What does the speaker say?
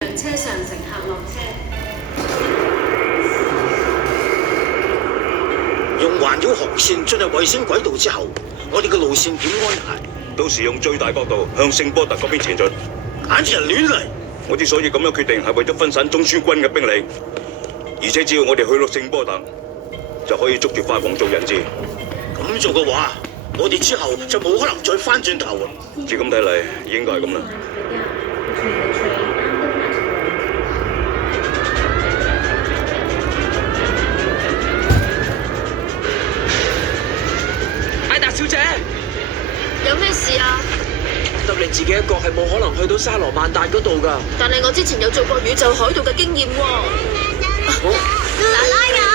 車上乘客落車。用環繞航線進入衛星軌道之後，我哋嘅路線點安排？到時用最大角度向聖波特嗰邊前進。眼前亂嚟，我之所以咁樣決定，係為咗分散中樞軍嘅兵力，而且只要我哋去到聖波特，就可以捉住法王做人質。咁做嘅話，我哋之後就冇可能再翻轉頭啦。至咁睇嚟，應該係咁啦。艾達小姐，有咩事啊？得你自己一個係冇可能去到沙羅曼達嗰度噶。但係我之前有做過宇宙海盜嘅經驗喎。姥姥有。